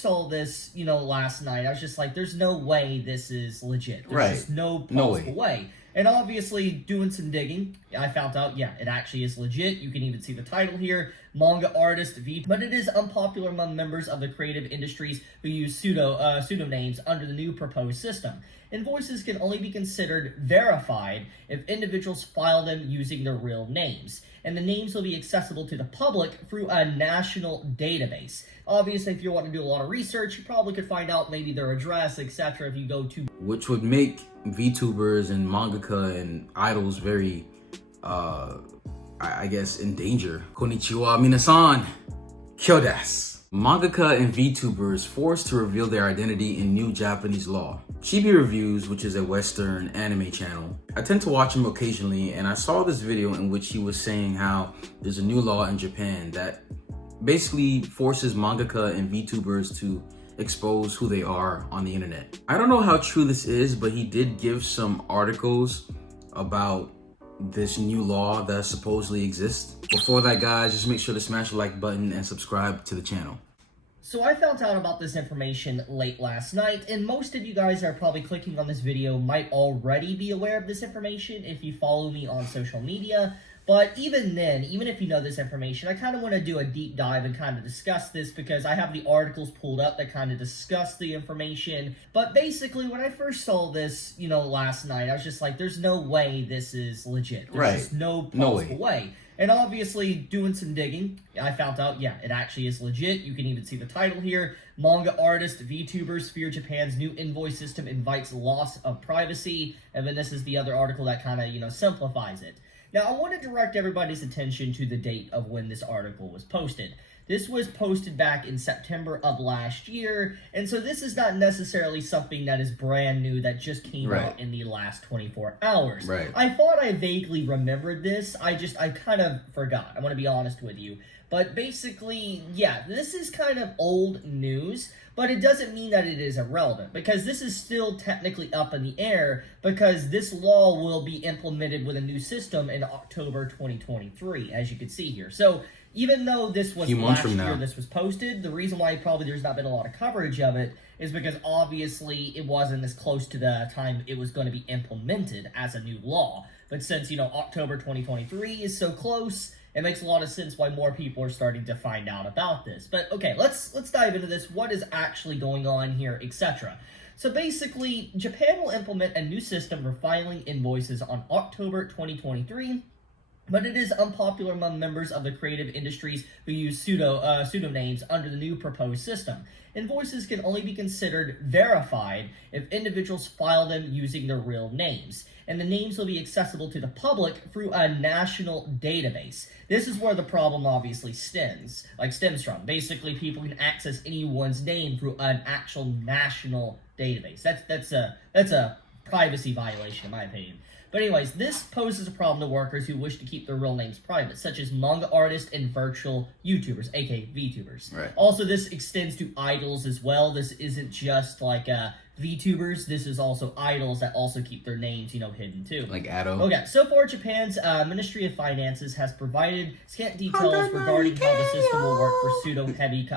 saw this, last night, I was just like, there's no way this is legit. There's just no possible way. And obviously, doing some digging, I found out, yeah, it actually is legit. You can even see the title here, manga artist V, but it is unpopular among members of the creative industries who use pseudonyms under the new proposed system. Invoices can only be considered verified if individuals file them using their real names, and the names will be accessible to the public through a national database. Obviously, if you want to do a lot of research, you probably could find out maybe their address, etc. if you go to... Which would make VTubers and mangaka and idols very, I guess, in danger. Konnichiwa, minasan. Kyo desu. Mangaka and VTubers forced to reveal their identity in new Japanese law. Chibi Reviews, which is a Western anime channel, I tend to watch him occasionally, and I saw this video in which he was saying how there's a new law in Japan that basically forces mangaka and VTubers to expose who they are on the internet. I don't know how true this is, but he did give some articles about this new law that supposedly exists. Before that, guys, just make sure to smash the like button and subscribe to the channel. So I found out about this information late last night, and most of you guys that are probably clicking on this video might already be aware of this information if you follow me on social media. But even then, even if you know this information, I kind of want to do a deep dive and kind of discuss this because I have the articles pulled up that kind of discuss the information. But basically, when I first saw this, last night, I was just like, there's no way this is legit. There's just no possible way. And obviously, doing some digging, I found out, yeah, it actually is legit. You can even see the title here. Manga artist, VTubers fear Japan's new invoice system invites loss of privacy. And then this is the other article that kind of, simplifies it. Now, I want to direct everybody's attention to the date of when this article was posted. This was posted back in September of last year, and so this is not necessarily something that is brand new that just came out in the last 24 hours. I thought I vaguely remembered this, I kind of forgot, I want to be honest with you. But basically, yeah, this is kind of old news, but it doesn't mean that it is irrelevant, because this is still technically up in the air, because this law will be implemented with a new system in October 2023, as you can see here. So, even though this was last year this was posted, the reason why probably there's not been a lot of coverage of it is because obviously it wasn't as close to the time it was going to be implemented as a new law. But since, October 2023 is so close, it makes a lot of sense why more people are starting to find out about this. But okay, let's dive into this. What is actually going on here, etc. So basically, Japan will implement a new system for filing invoices on October 2023, but it is unpopular among members of the creative industries who use pseudonyms under the new proposed system. Invoices can only be considered verified if individuals file them using their real names, and the names will be accessible to the public through a national database. This is where the problem obviously stems from. Basically, people can access anyone's name through an actual national database. That's a privacy violation, in my opinion. But anyways, this poses a problem to workers who wish to keep their real names private, such as manga artists and virtual YouTubers, aka VTubers. Also, this extends to idols as well. This isn't just like VTubers. This is also idols that also keep their names, hidden too. Like Ado. Okay, so far Japan's Ministry of Finances has provided scant details regarding how the system will work for pseudo-heavy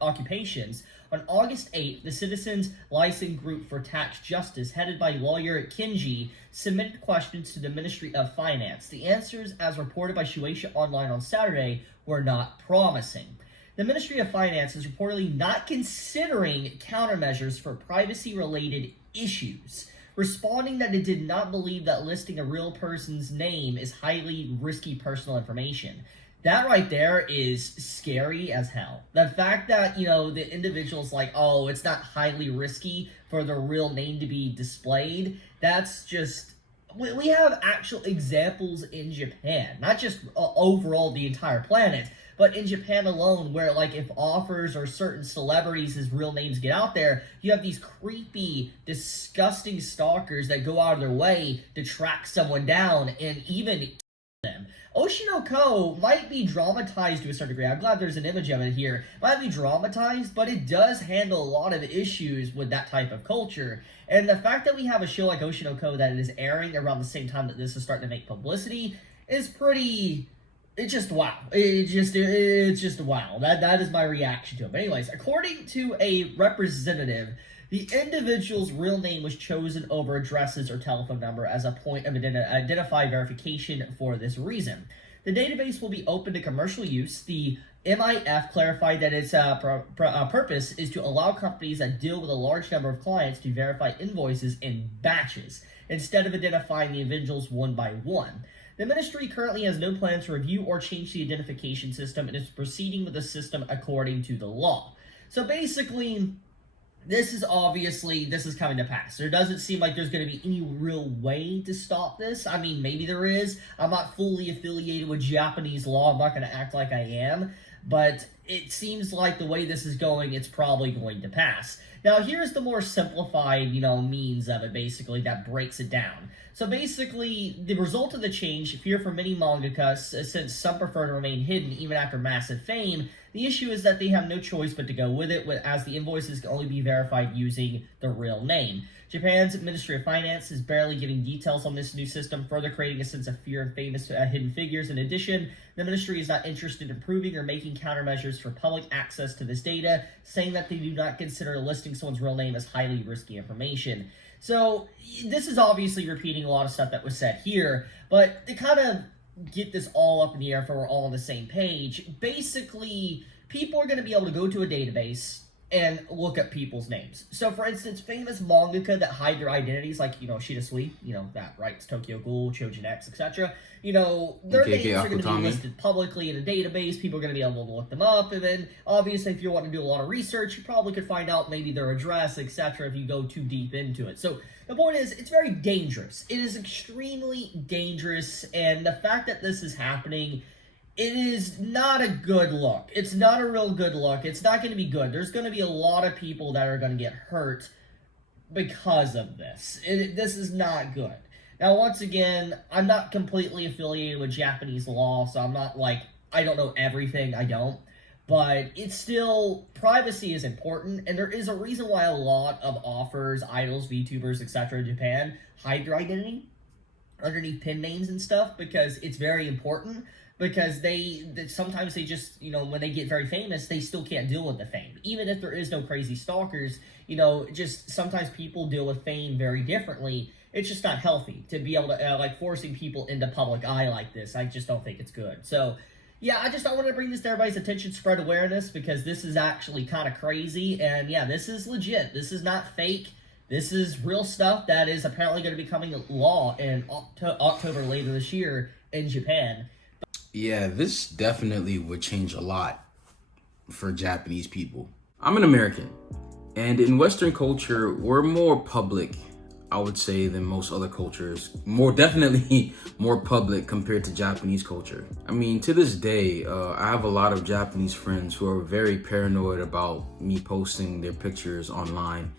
occupations. On August 8th, the Citizens License Group for Tax Justice, headed by lawyer Kenji, submitted questions to the Ministry of Finance. The answers, as reported by Shueisha Online on Saturday, were not promising. The Ministry of Finance is reportedly not considering countermeasures for privacy-related issues, responding that it did not believe that listing a real person's name is highly risky personal information. That right there is scary as hell. The fact that, the individual's like, oh, it's not highly risky for the real name to be displayed, that's just... We have actual examples in Japan, not just overall the entire planet, but in Japan alone, where, if authors or certain celebrities' real names get out there, you have these creepy, disgusting stalkers that go out of their way to track someone down and even them. Oshinoko might be dramatized to a certain degree. I'm glad there's an image of it here. Might be dramatized, but it does handle a lot of issues with that type of culture. And the fact that we have a show like Oshinoko that is airing around the same time that this is starting to make publicity is pretty it's just wow. It's just wow. That is my reaction to it. But anyways, according to a representative, the individual's real name was chosen over addresses or telephone number as a point of identify verification for this reason. The database will be open to commercial use. The MIF clarified that its purpose is to allow companies that deal with a large number of clients to verify invoices in batches, instead of identifying the individuals one by one. The ministry currently has no plan to review or change the identification system and is proceeding with the system according to the law. So basically, this is coming to pass. There doesn't seem like there's going to be any real way to stop this. I mean, maybe there is. I'm not fully affiliated with Japanese law. I'm not going to act like I am. But it seems like the way this is going, it's probably going to pass. Now, here's the more simplified, means of it, basically, that breaks it down. So basically, the result of the change, fear for many mangakas, since some prefer to remain hidden even after massive fame, the issue is that they have no choice but to go with it, as the invoices can only be verified using the real name. Japan's Ministry of Finance is barely giving details on this new system, further creating a sense of fear of famous hidden figures. In addition, the ministry is not interested in improving or making countermeasures for public access to this data, saying that they do not consider listing someone's real name as highly risky information. So this is obviously repeating a lot of stuff that was said here, but to kind of get this all up in the air so we're all on the same page, basically, people are going to be able to go to a database and look at people's names. So, for instance, famous mangaka that hide their identities, like, Shida Sui, that writes Tokyo Ghoul, Chojin X, etc., their names are going to be listed publicly in a database. People are going to be able to look them up, and then, obviously, if you want to do a lot of research, you probably could find out maybe their address, etc., if you go too deep into it. So, the point is, it's very dangerous. It is extremely dangerous, and the fact that this is happening, it is not a good look. It's not a real good look. It's not going to be good. There's going to be a lot of people that are going to get hurt because of this. This is not good. Now, once again, I'm not completely affiliated with Japanese law, so I'm not like, I don't know everything. I don't. But it's still, privacy is important, and there is a reason why a lot of offers, idols, VTubers, etc. in Japan hide their identity underneath pen names and stuff, because it's very important. Because sometimes they just, when they get very famous, they still can't deal with the fame. Even if there is no crazy stalkers, just sometimes people deal with fame very differently. It's just not healthy to be able to, forcing people into public eye like this. I just don't think it's good. So, yeah, I wanted to bring this to everybody's attention, spread awareness, because this is actually kind of crazy. And, yeah, this is legit. This is not fake. This is real stuff that is apparently going to be becoming law in October later this year in Japan. Yeah, this definitely would change a lot for Japanese people. I'm an American, and in Western culture, we're more public, I would say, than most other cultures. Definitely more public compared to Japanese culture. I mean, to this day, I have a lot of Japanese friends who are very paranoid about me posting their pictures online.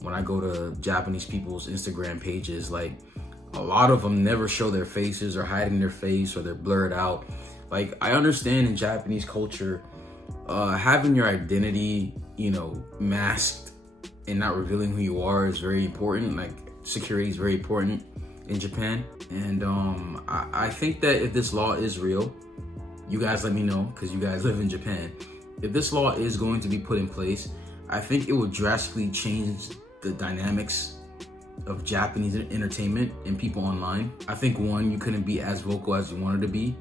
When I go to Japanese people's Instagram pages, a lot of them never show their faces or hiding their face or they're blurred out. I understand in Japanese culture, having your identity, masked and not revealing who you are is very important. Security is very important in Japan. And I think that if this law is real, you guys let me know, because you guys live in Japan. If this law is going to be put in place, I think it will drastically change the dynamics of Japanese entertainment and people online. I think, one, you couldn't be as vocal as you wanted to be.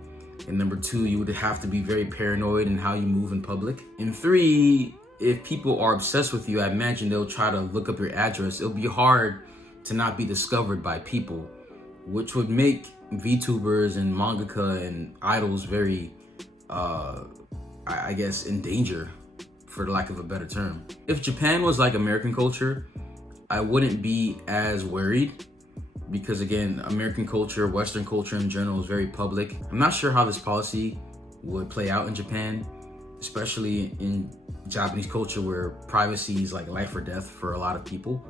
And number two, you would have to be very paranoid in how you move in public. And three, if people are obsessed with you, I imagine they'll try to look up your address. It'll be hard to not be discovered by people, which would make VTubers and mangaka and idols very, I guess, in danger, for lack of a better term. If Japan was like American culture, I wouldn't be as worried, because again, American culture, Western culture in general is very public. I'm not sure how this policy would play out in Japan, especially in Japanese culture where privacy is like life or death for a lot of people.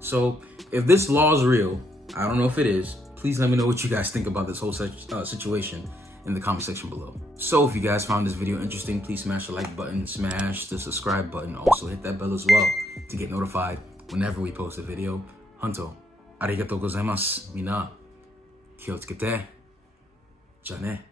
So if this law is real, I don't know if it is, please let me know what you guys think about this whole situation in the comment section below. So if you guys found this video interesting, please smash the like button, smash the subscribe button, also hit that bell as well to get notified whenever we post a video. Honto, arigatou gozaimasu. Mina, 気をつけて。じゃあね。